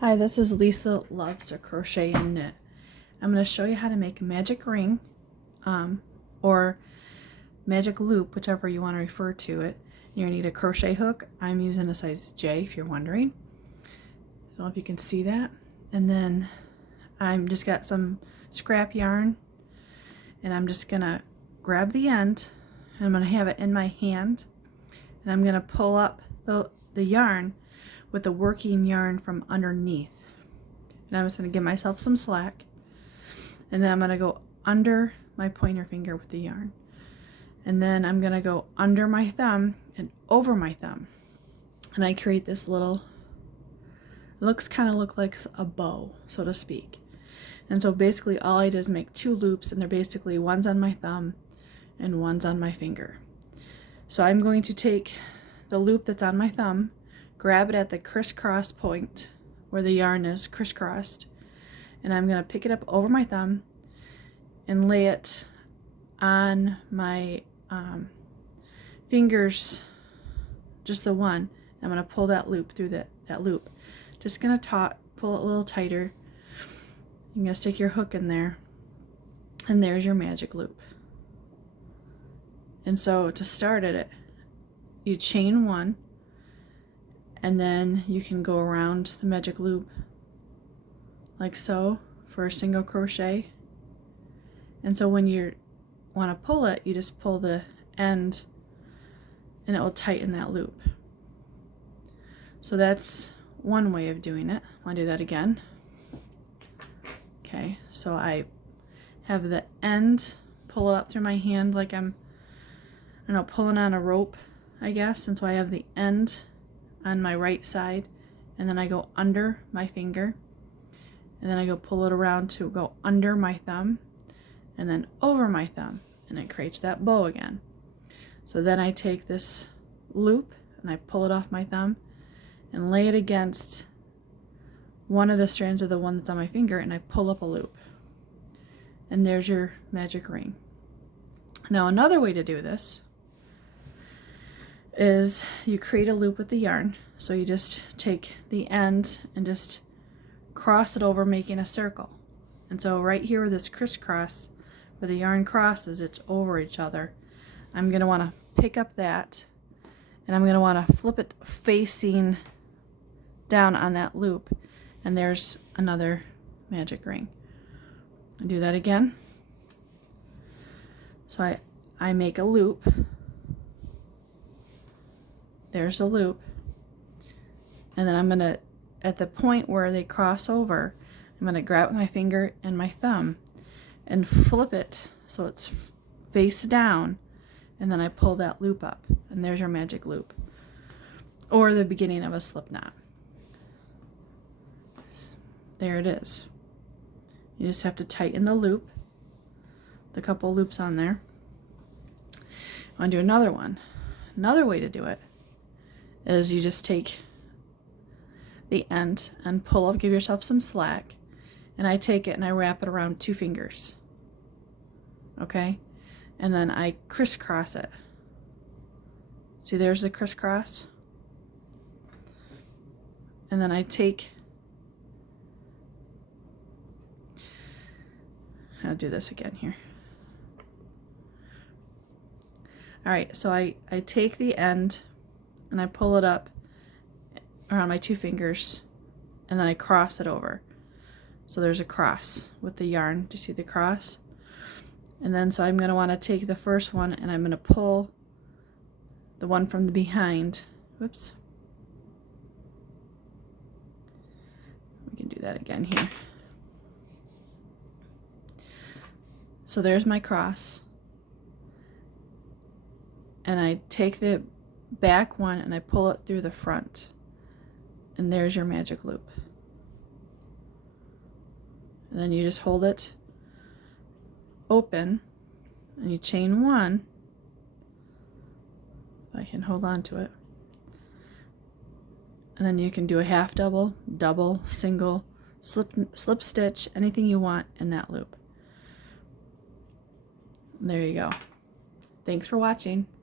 Hi, this is Lisa Loves to Crochet and Knit. I'm going to show you how to make a magic ring or magic loop, whichever you want to refer to it. You're going to need a crochet hook. I'm using a size J if you're wondering. I don't know if you can see that. And then I'm just got some scrap yarn and I'm just going to grab the end and I'm going to have it in my hand and I'm going to pull up the yarn with the working yarn from underneath. And I'm just going to give myself some slack. And then I'm going to go under my pointer finger with the yarn. And then I'm going to go under my thumb and over my thumb. And I create this little, it looks kind of like a bow, so to speak. And so basically all I did is make two loops, and they're basically one's on my thumb and one's on my finger. So I'm going to take the loop that's on my thumb, grab it at the crisscross point where the yarn is crisscrossed, and I'm going to pick it up over my thumb and lay it on my fingers, just the one. I'm going to pull that loop through that loop. Just going to pull it a little tighter. You're going to stick your hook in there, and there's your magic loop. And so to start it, you chain one, and then you can go around the magic loop like so for a single crochet. And so when you want to pull it, you just pull the end and it will tighten that loop. So that's one way of doing it. I'll do that again. Okay, so I have the end, pull it up through my hand like I'm, I don't know, pulling on a rope, I guess. And so I have the end on my right side, and then I go under my finger, and then I go pull it around to go under my thumb and then over my thumb, and it creates that bow again. So then I take this loop and I pull it off my thumb and lay it against one of the strands of the one that's on my finger, and I pull up a loop, and there's your magic ring. Now another way to do this is you create a loop with the yarn. So you just take the end and just cross it over, making a circle. And so right here where this crisscross, where the yarn crosses, it's over each other. I'm going to want to pick up that, and I'm going to want to flip it facing down on that loop, and there's another magic ring. I'll do that again. So I make a loop. There's a loop, and then I'm going to, at the point where they cross over, I'm going to grab my finger and my thumb and flip it so it's face down, and then I pull that loop up, and there's your magic loop, or the beginning of a slip knot. There it is. You just have to tighten the loop, the couple loops on there. I want to do another one. Another way to do it is you just take the end and pull up, give yourself some slack, and I take it and I wrap it around two fingers. Okay? And then I crisscross it. See, there's the crisscross. And then I take, I'll do this again here. Alright, so I take the end and I pull it up around my two fingers, and then I cross it over. So there's a cross with the yarn. Do you see the cross? And then so I'm going to want to take the first one and I'm going to pull the one from the behind. Whoops. We can do that again here. So there's my cross. And I take the back one and I pull it through the front, and there's your magic loop. And then you just hold it open and you chain one, if I can hold on to it, and then you can do a half double, double, single, slip stitch, anything you want in that loop. And there you go. Thanks for watching.